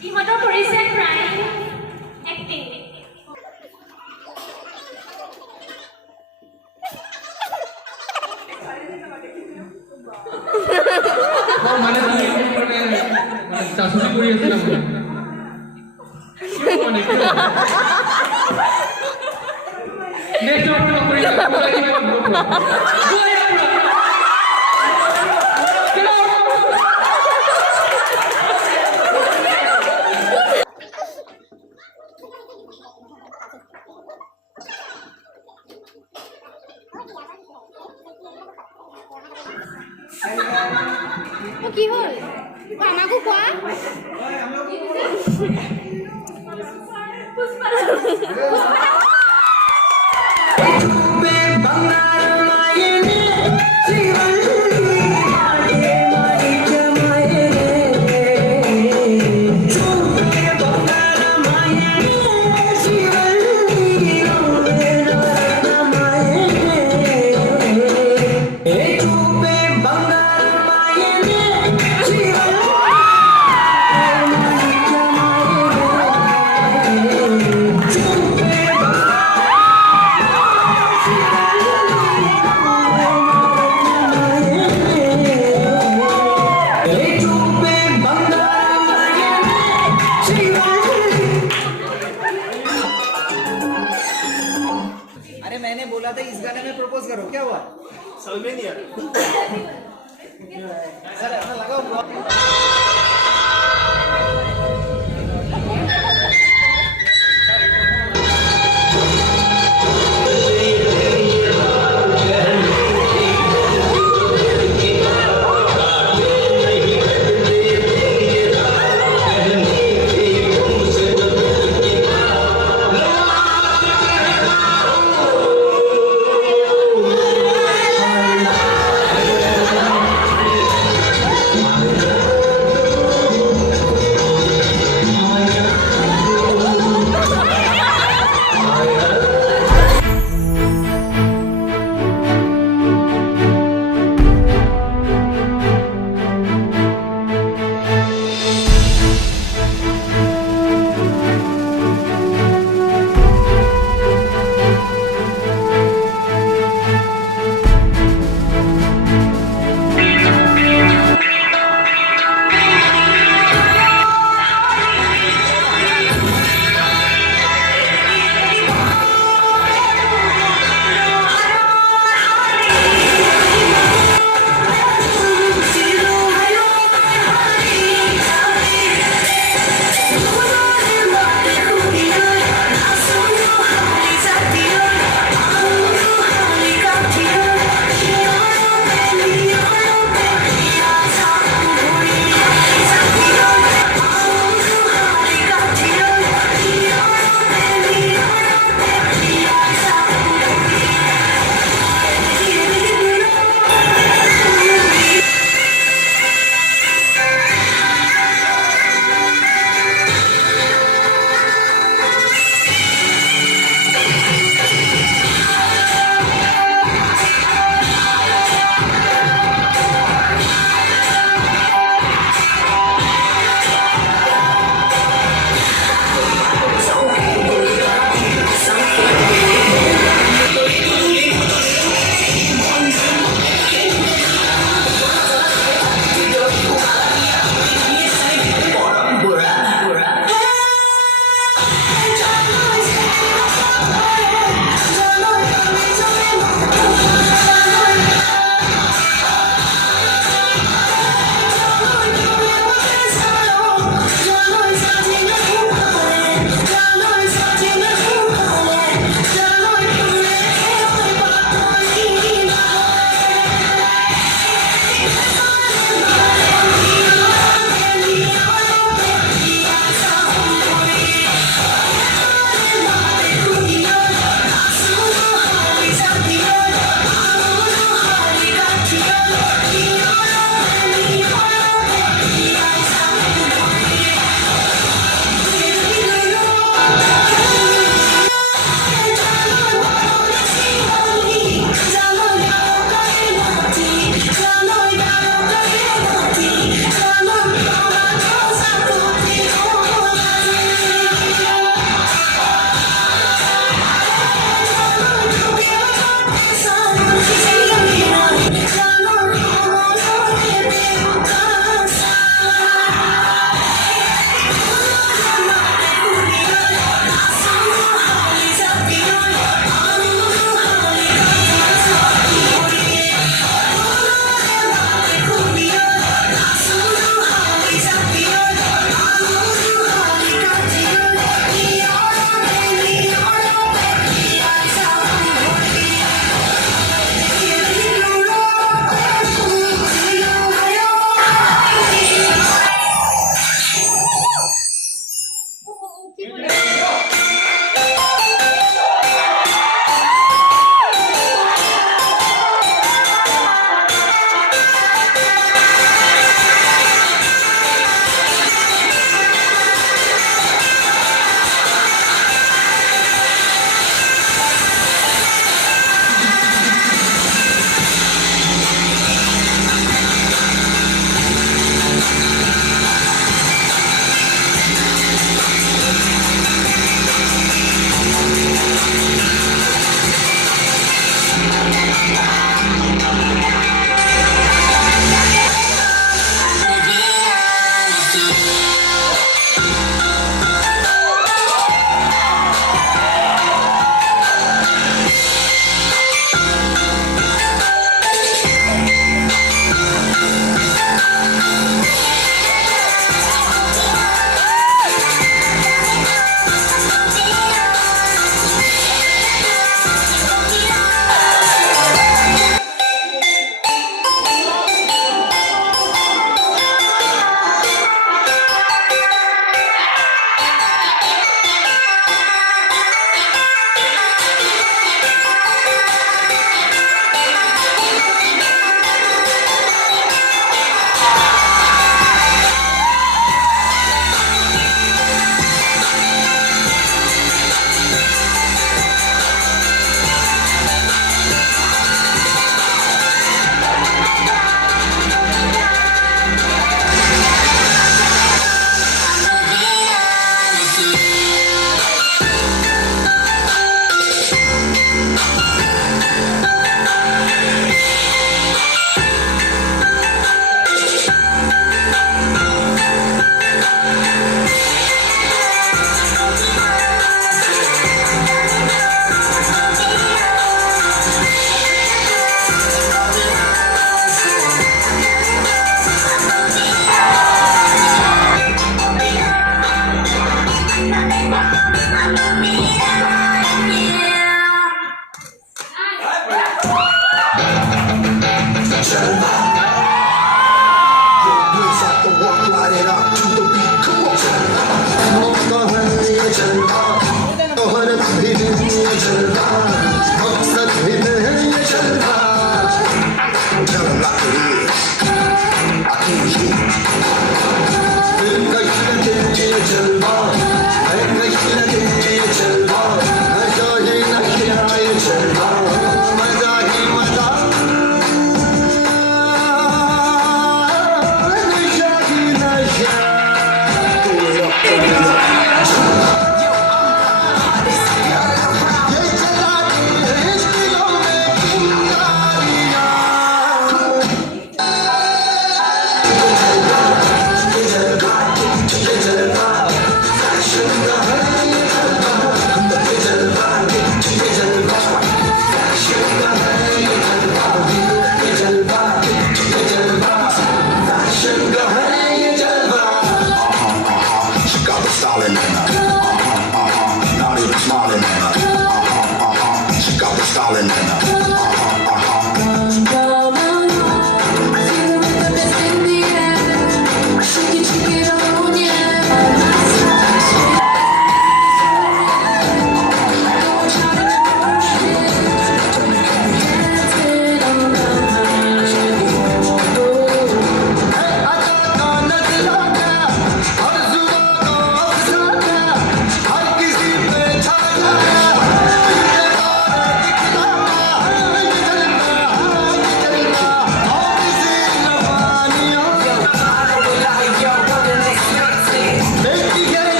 ইহঁতৰ কৰিছে প্ৰায় এক্টিং মানে চাসুরি কৰি আছিল মানে নেক্সট অপশন নকৰি কি হ'ল আমাকো কোৱা मैंने बोला था इस गाने में प्रपोज करो क्या हुआ समझ में नहीं आया सर ऐसा लगा She got the styling in her. Not even smiling in her. She got the styling in her.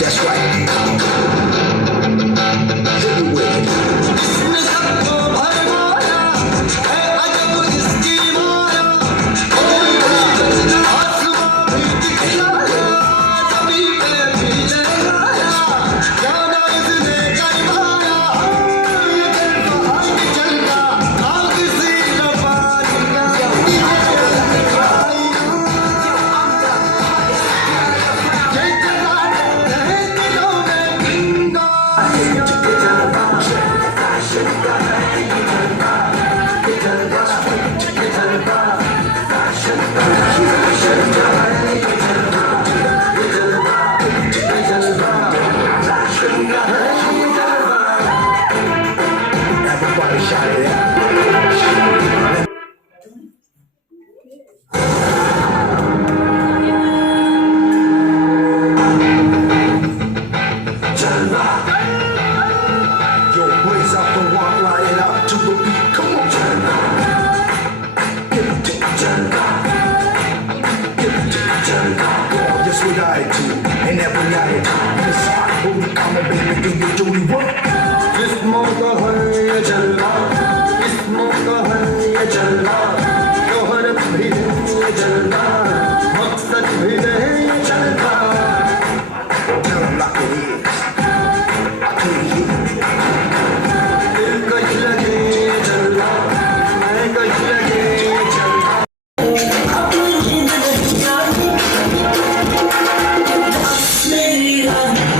That's right. Hit me with it. Everybody shout it out. Yo, blaze up the walk, light it up to the beat. Come on, give it to me, give it to me, oh, yes, we got it too. And every night, this hot booty, come on, baby, do your duty work. This mother, hey, jalla. This mother, hey, jalla. Yo, har bhi hai jalla. Maqsad bhi hai jalla. Tell 'em like it is. I can't hear. दिल कहीं लगे जलवा, मैं कहीं लगे जलवा। मेरी राह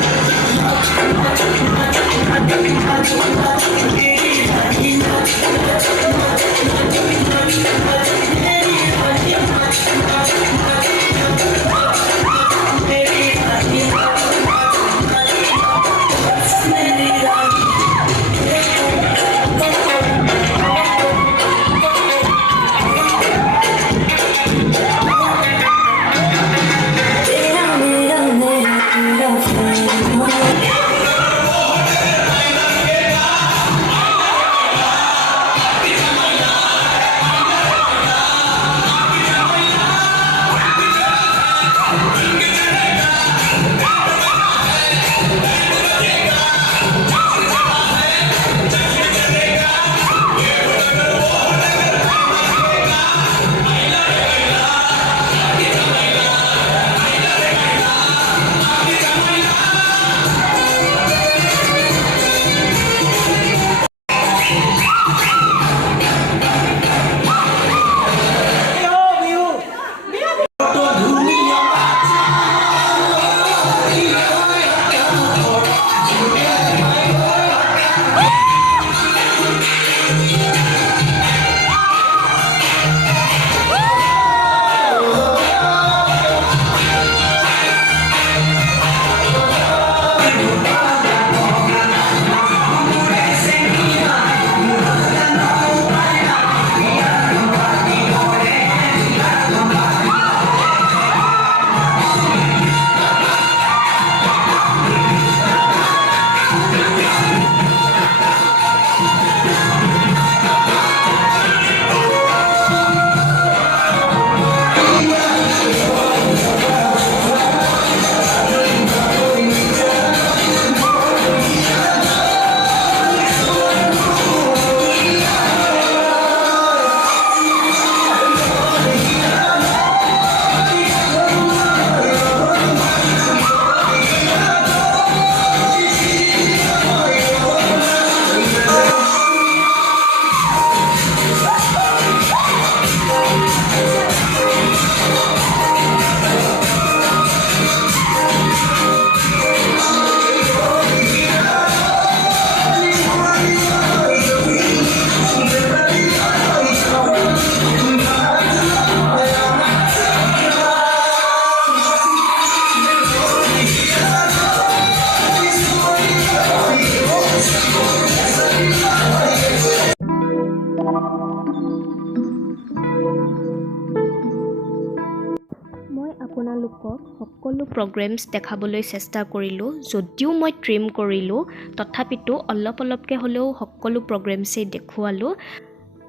আপোনালোকক সকলো প্ৰগ্ৰেমছ দেখাবলৈ চেষ্টা কৰিলোঁ যদিও মই ট্ৰিম কৰিলোঁ তথাপিতো অলপকৈ হ'লেও সকলো প্ৰগ্ৰেমছেই দেখুৱালোঁ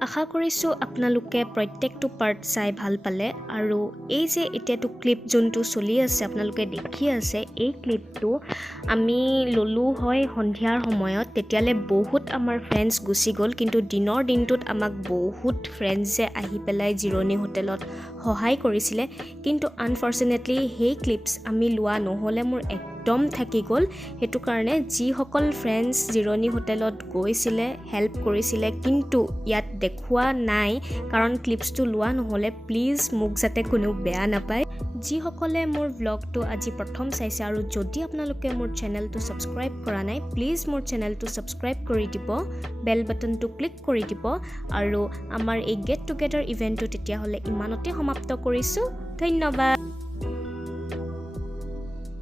আশা কৰিছোঁ আপোনালোকে প্ৰত্যেকটো পাৰ্ট চাই ভাল পালে আৰু এই যে এতিয়াতো ক্লিপ যোনটো চলি আছে আপোনালোকে দেখি আছে এই ক্লিপটো আমি ল'লোঁ হয় সন্ধিয়াৰ সময়ত তেতিয়ালে বহুত আমাৰ ফ্ৰেণ্ডছ গুচি গ'ল কিন্তু দিনৰ দিনটোত আমাক বহুত ফ্ৰেণ্ডছে আহি পেলাই জিৰণি হোটেলত সহায় কৰিছিলে কিন্তু আনফৰ্চুনেটলি সেই ক্লিপছ আমি লোৱা নহ'লে মোৰ একদম থাকি গ'ল সেইটো কাৰণে যিসকল ফ্ৰেণ্ডছ জিৰণি হোটেলত গৈছিলে হেল্প কৰিছিলে কিন্তু ইয়াত দেখুৱা নাই কাৰণ ক্লিপছটো লোৱা নহ'লে প্লিজ মোক যাতে কোনো বেয়া নাপায় যিসকলে মোৰ ভ্লগটো আজি প্ৰথম চাইছে আৰু যদি আপোনালোকে মোৰ চেনেলটো ছাবস্ক্ৰাইব কৰা নাই প্লিজ মোৰ চেনেলটো ছাবস্ক্ৰাইব কৰি দিব বেল বাটনটো ক্লিক কৰি দিব আৰু আমাৰ এই গেট টুগেডাৰ ইভেণ্টটো তেতিয়াহ'লে ইমানতে সমাপ্ত কৰিছোঁ ধন্যবাদ